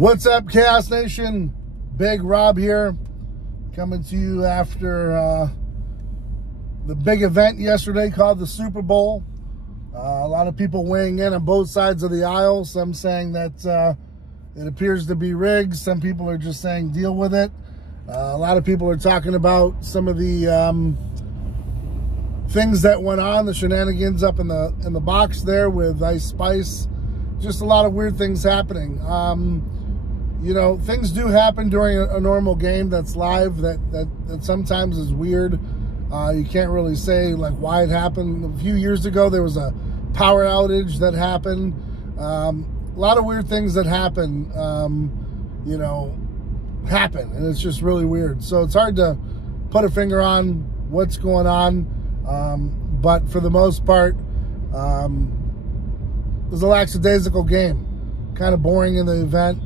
What's up, Chaos Nation? Big Rob here, coming to you after the big event yesterday called the Super Bowl. A lot of people weighing in on both sides of the aisle. Some saying that it appears to be rigged. Some people are just saying deal with it. A lot of people are talking about some of the things that went on, the shenanigans up in the box there with Ice Spice. Just a lot of weird things happening. You know, things do happen during a normal game that's live that sometimes is weird. You can't really say like why it happened. A few years ago, there was a power outage that happened. A lot of weird things that happen, you know, happen, and it's just really weird. So it's hard to put a finger on what's going on, but for the most part, it was a lackadaisical game. Kind of boring in the event.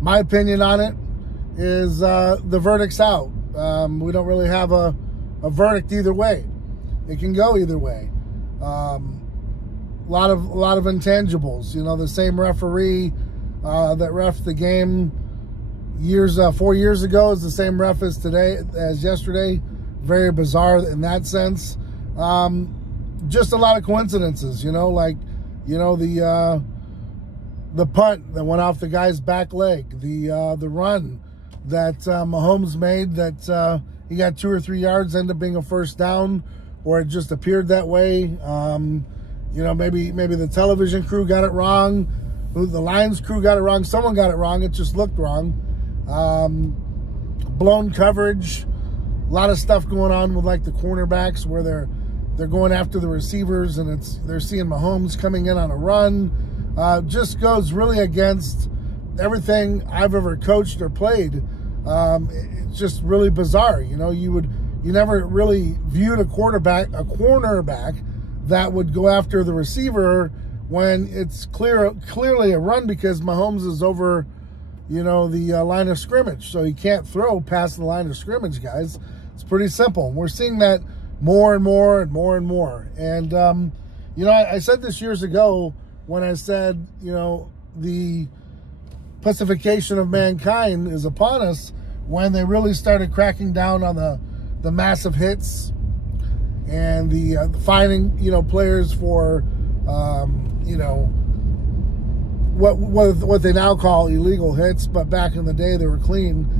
My opinion on it is the verdict's out. We don't really have a verdict either way. It can go either way. A lot of intangibles. You know, the same referee that reffed the game 4 years ago is the same ref as yesterday. Very bizarre in that sense. Just a lot of coincidences. You know, like, you know, the punt that went off the guy's back leg, the run that Mahomes made that he got 2 or 3 yards, ended up being a first down, or it just appeared that way. You know, maybe the television crew got it wrong, the Lions crew got it wrong, someone got it wrong, it just looked wrong. Blown coverage, a lot of stuff going on with like the cornerbacks where they're going after the receivers and they're seeing Mahomes coming in on a run. Just goes really against everything I've ever coached or played. It's just really bizarre. You know, you never really viewed a cornerback that would go after the receiver when it's clearly a run because Mahomes is over, you know, the line of scrimmage. So he can't throw past the line of scrimmage, guys. It's pretty simple. We're seeing that more and more and more and more. And, you know, I said this years ago, when I said, you know, the pacification of mankind is upon us, when they really started cracking down on the massive hits and the fining, you know, players for, you know, what they now call illegal hits, but back in the day they were clean.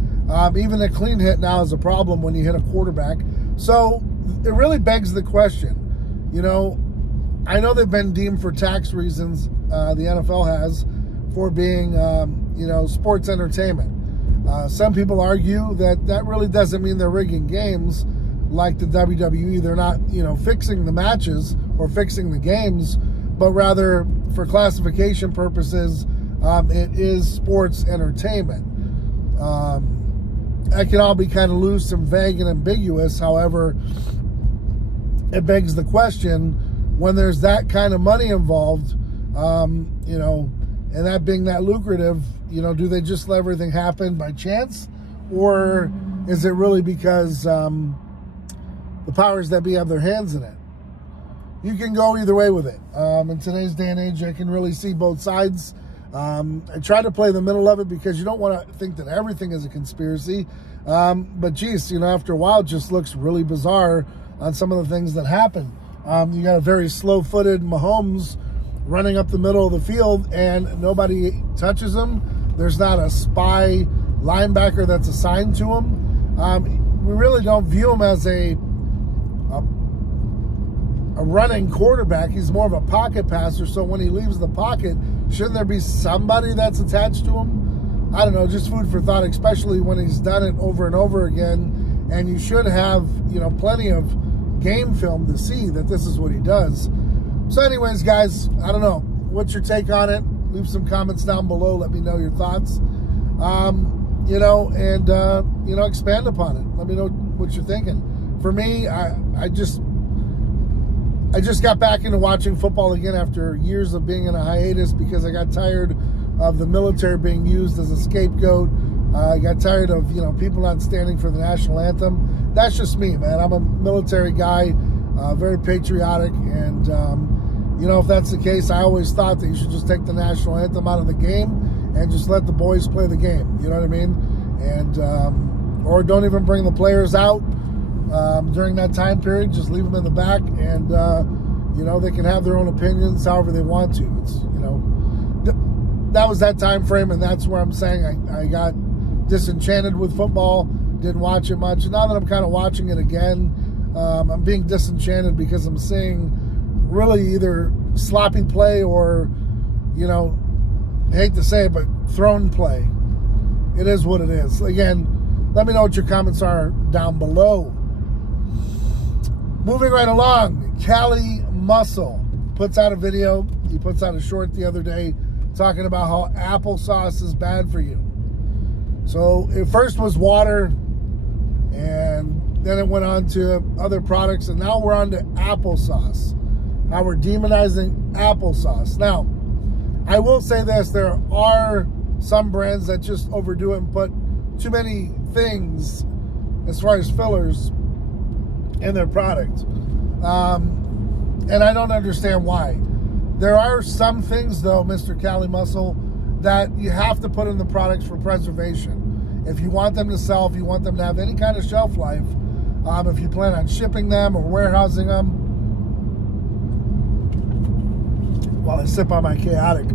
Even a clean hit now is a problem when you hit a quarterback. So it really begs the question, you know, I know they've been deemed for tax reasons, the NFL has, for being, you know, sports entertainment. Some people argue that really doesn't mean they're rigging games like the WWE. They're not, you know, fixing the matches or fixing the games, but rather for classification purposes, it is sports entertainment. That can all be kind of loose and vague and ambiguous. However, it begs the question, when there's that kind of money involved, you know, and that being that lucrative, you know, do they just let everything happen by chance? Or is it really because the powers that be have their hands in it? You can go either way with it. In today's day and age, I can really see both sides. I try to play the middle of it because you don't want to think that everything is a conspiracy. But geez, you know, after a while, it just looks really bizarre on some of the things that happen. You got a very slow-footed Mahomes running up the middle of the field and nobody touches him. There's not a spy linebacker that's assigned to him. We really don't view him as a running quarterback. He's more of a pocket passer. So when he leaves the pocket, shouldn't there be somebody that's attached to him? I don't know, just food for thought, especially when he's done it over and over again. And you should have, you know, plenty of game film to see that this is what he does. So anyways, guys, I don't know. What's your take on it? Leave some comments down below. Let me know your thoughts. You know, and, you know, expand upon it. Let me know what you're thinking. For me, I just got back into watching football again after years of being in a hiatus because I got tired of the military being used as a scapegoat. I got tired of, you know, people not standing for the national anthem. That's just me, man. I'm a military guy, very patriotic, and you know, if that's the case, I always thought that you should just take the national anthem out of the game and just let the boys play the game. You know what I mean? And or don't even bring the players out during that time period. Just leave them in the back, and you know, they can have their own opinions however they want to. It's, you know, that was that time frame, and that's where I'm saying I got disenchanted with football. Didn't watch it much. Now that I'm kind of watching it again, I'm being disenchanted because I'm seeing really either sloppy play or, you know, I hate to say it, but thrown play. It is what it is. Again, let me know what your comments are down below. Moving right along, Cali Muscle puts out a video. He puts out a short the other day talking about how applesauce is bad for you. So it first was water, and then it went on to other products, and now we're on to applesauce. How we're demonizing applesauce. Now, I will say this, there are some brands that just overdo it and put too many things as far as fillers in their product. And I don't understand why. There are some things, though, Mr. Cali Muscle, that you have to put in the products for preservation. If you want them to sell, if you want them to have any kind of shelf life, if you plan on shipping them or warehousing them, while I sip on my chaotic,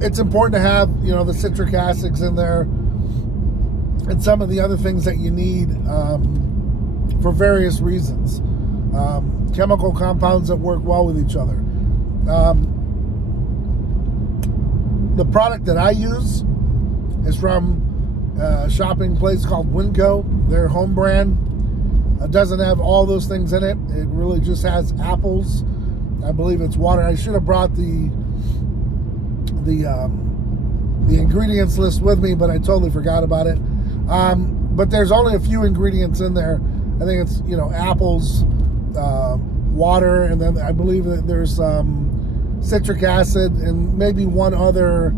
it's important to have, you know, the citric acids in there and some of the other things that you need for various reasons. Chemical compounds that work well with each other. The product that I use is from a shopping place called Winco. Their home brand. It doesn't have all those things in it. It really just has apples. I believe it's water. I should have brought the ingredients list with me, but I totally forgot about it. But there's only a few ingredients in there. I think it's, you know, apples, water, and then I believe that there's citric acid and maybe one other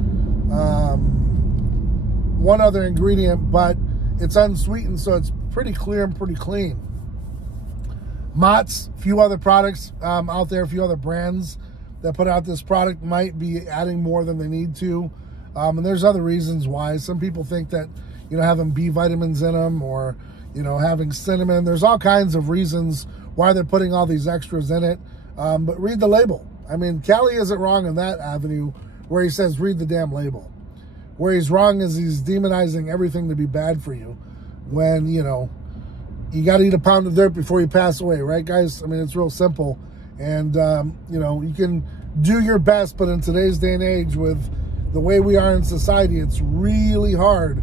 ingredient, but it's unsweetened, so it's pretty clear and pretty clean. Mott's, a few other products out there, a few other brands that put out this product might be adding more than they need to. And there's other reasons why. Some people think that, you know, having B vitamins in them, or, you know, having cinnamon. There's all kinds of reasons why they're putting all these extras in it. But read the label. I mean, Cali isn't wrong in that avenue where he says read the damn label. Where he's wrong is he's demonizing everything to be bad for you, when, you know, you got to eat a pound of dirt before you pass away, right, guys? I mean, it's real simple. And, you know, you can do your best, but in today's day and age, with the way we are in society, it's really hard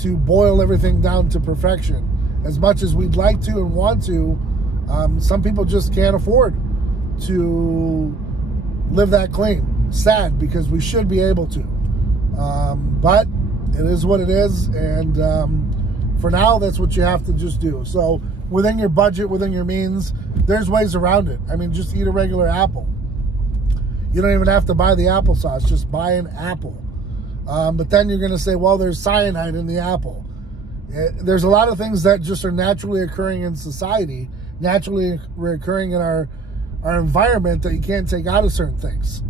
to boil everything down to perfection. As much as we'd like to and want to, some people just can't afford to live that clean. Sad, because we should be able to. But it is what it is, and for now, that's what you have to just do. So within your budget, within your means, there's ways around it. I mean, just eat a regular apple. You don't even have to buy the applesauce. Just buy an apple. But then you're going to say, well, there's cyanide in the apple. There's a lot of things that just are naturally occurring in society, naturally occurring in our environment, that you can't take out of certain things.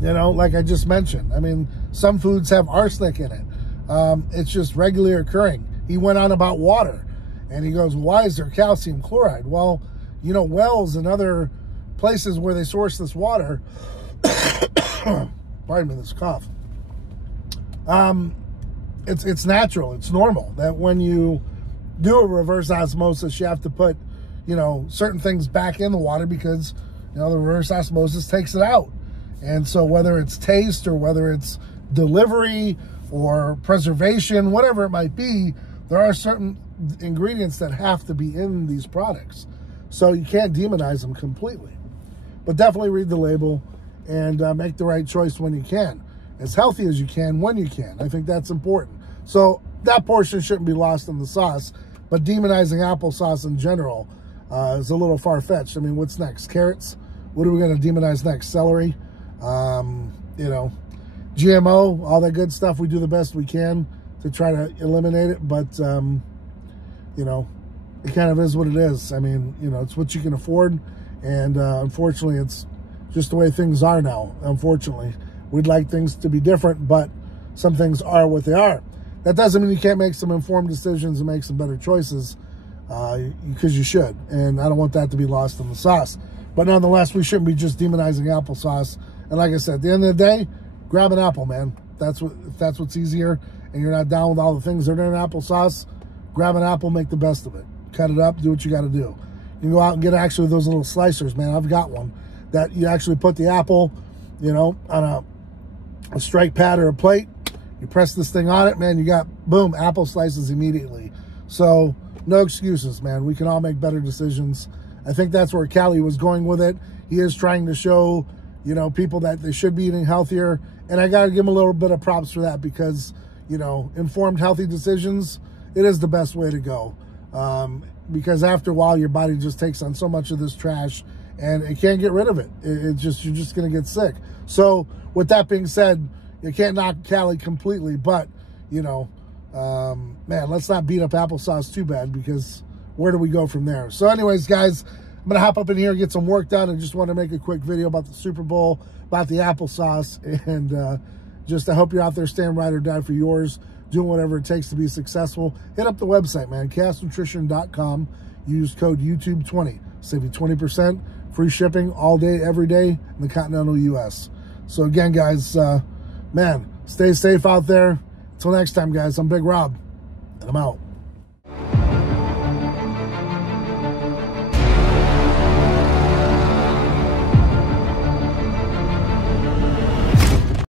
You know, like I just mentioned. I mean, some foods have arsenic in it. It's just regularly occurring. He went on about water, and he goes, why is there calcium chloride? Well, you know, wells and other places where they source this water, pardon me, this cough, it's natural, it's normal that when you do a reverse osmosis, you have to put, you know, certain things back in the water, because, you know, the reverse osmosis takes it out. And so whether it's taste, or whether it's delivery or preservation, whatever it might be, there are certain ingredients that have to be in these products. So you can't demonize them completely. But definitely read the label and make the right choice when you can. As healthy as you can when you can. I think that's important. So that portion shouldn't be lost in the sauce. But demonizing applesauce in general is a little far-fetched. I mean, what's next? Carrots? What are we going to demonize next? Celery? You know, GMO, all that good stuff. We do the best we can to try to eliminate it. But, you know, it kind of is what it is. I mean, you know, it's what you can afford. And unfortunately, it's just the way things are now, unfortunately. We'd like things to be different, but some things are what they are. That doesn't mean you can't make some informed decisions and make some better choices, because you should. And I don't want that to be lost in the sauce. But nonetheless, we shouldn't be just demonizing applesauce. And like I said, at the end of the day, grab an apple, man. If that's what's easier, and you're not down with all the things that are in applesauce, grab an apple, make the best of it. Cut it up, do what you got to do. You can go out and get actually those little slicers, man. I've got one that you actually put the apple, you know, on a strike pad or a plate. You press this thing on it, man, you got, boom, apple slices immediately. So no excuses, man. We can all make better decisions. I think that's where Callie was going with it. He is trying to show, you know, people that they should be eating healthier. And I got to give him a little bit of props for that, because, you know, informed, healthy decisions, it is the best way to go. Because after a while, your body just takes on so much of this trash, and it can't get rid of it. You're just going to get sick. So with that being said, you can't knock Callie completely, but, you know, man, let's not beat up applesauce too bad, because where do we go from there? So anyways, guys, I'm going to hop up in here and get some work done, and just want to make a quick video about the Super Bowl, about the applesauce, and just I hope you're out there staying ride or die for yours, doing whatever it takes to be successful. Hit up the website, man, chaosnutrition.com. Use code YouTube20. Save you 20%. Free shipping all day, every day in the continental U.S. So again, guys, man, stay safe out there. Until next time, guys, I'm Big Rob, and I'm out.